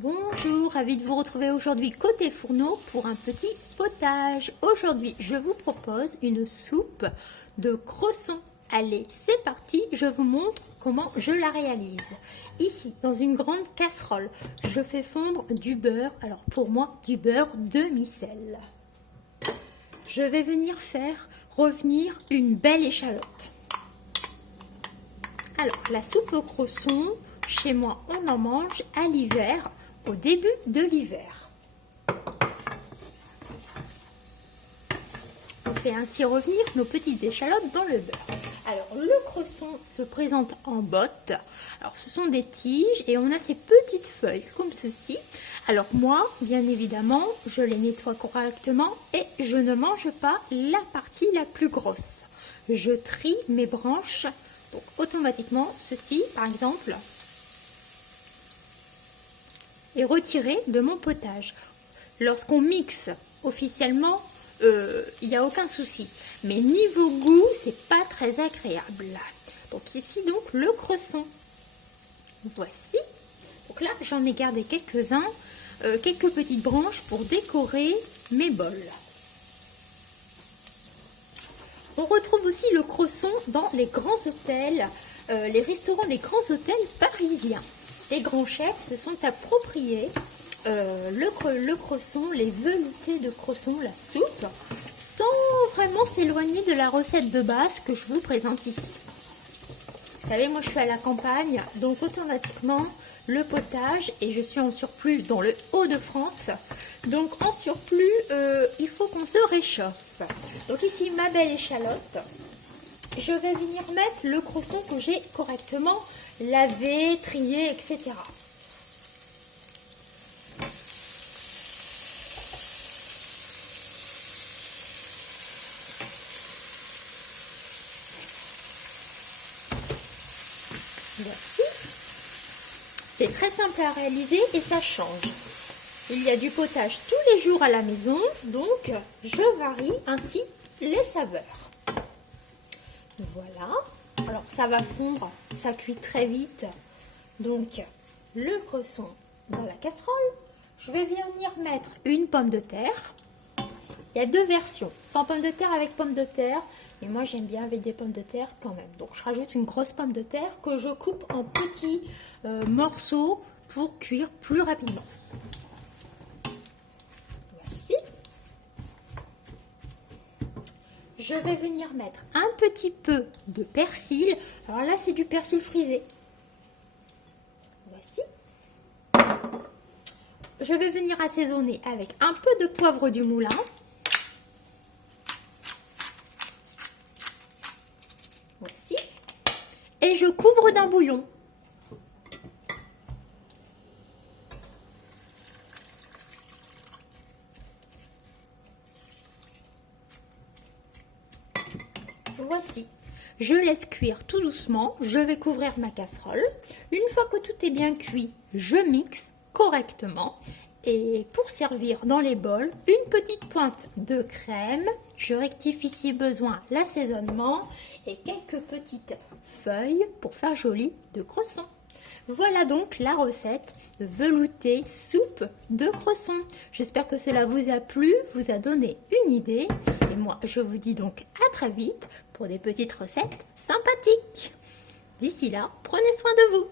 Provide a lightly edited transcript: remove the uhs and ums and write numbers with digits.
Bonjour, ravie de vous retrouver aujourd'hui côté fourneau pour un petit potage. Aujourd'hui, je vous propose une soupe de cresson. Allez, c'est parti, je vous montre comment je la réalise. Ici, dans une grande casserole, je fais fondre du beurre. Alors pour moi, du beurre demi-sel. Je vais venir faire revenir une belle échalote. Alors, la soupe au cresson, chez moi, on en mange à l'hiver, au début de l'hiver. On fait ainsi revenir nos petites échalotes dans le beurre. Alors, le cresson se présente en botte. Alors, ce sont des tiges et on a ces petites feuilles comme ceci. Alors, moi, bien évidemment, je les nettoie correctement et je ne mange pas la partie la plus grosse. Je trie mes branches. Donc, automatiquement, ceci, par exemple, est retiré de mon potage. Lorsqu'on mixe officiellement, il n'y a aucun souci. Mais niveau goût, c'est pas très agréable. Donc ici, donc, le cresson. Voici. Donc là, j'en ai gardé quelques-uns, quelques petites branches pour décorer mes bols. On retrouve aussi le cresson dans les grands hôtels, les restaurants des grands hôtels parisiens. Les grands chefs se sont appropriés le cresson, les veloutés de cresson, la soupe, sans vraiment s'éloigner de la recette de base que je vous présente ici. Vous savez, moi je suis à la campagne, donc automatiquement le potage, et je suis en surplus dans le Hauts-de-France, donc en surplus, il faut qu'on se réchauffe. Donc ici, ma belle échalote, je vais venir mettre le cresson que j'ai correctement lavé, trié, etc. Voici. C'est très simple à réaliser et ça change. Il y a du potage tous les jours à la maison, donc je varie ainsi les saveurs. Voilà. Alors ça va fondre, ça cuit très vite. Donc le cresson dans la casserole. Je vais venir mettre une pomme de terre. Il y a deux versions, sans pomme de terre, avec pomme de terre. Et moi j'aime bien avec des pommes de terre quand même. Donc je rajoute une grosse pomme de terre que je coupe en petits morceaux pour cuire plus rapidement. Voici. Je vais venir mettre un petit peu de persil. Alors là c'est du persil frisé. Voici. Je vais venir assaisonner avec un peu de poivre du moulin. Voici. Et je couvre d'un bouillon. Voici. Je laisse cuire tout doucement. Je vais couvrir ma casserole. Une fois que tout est bien cuit, je mixe correctement. Et pour servir dans les bols, une petite pointe de crème. Je rectifie si besoin l'assaisonnement et quelques petites feuilles pour faire joli de cresson. Voilà donc la recette veloutée soupe de cresson. J'espère que cela vous a plu, vous a donné une idée. Et moi, je vous dis donc à très vite pour des petites recettes sympathiques. D'ici là, prenez soin de vous.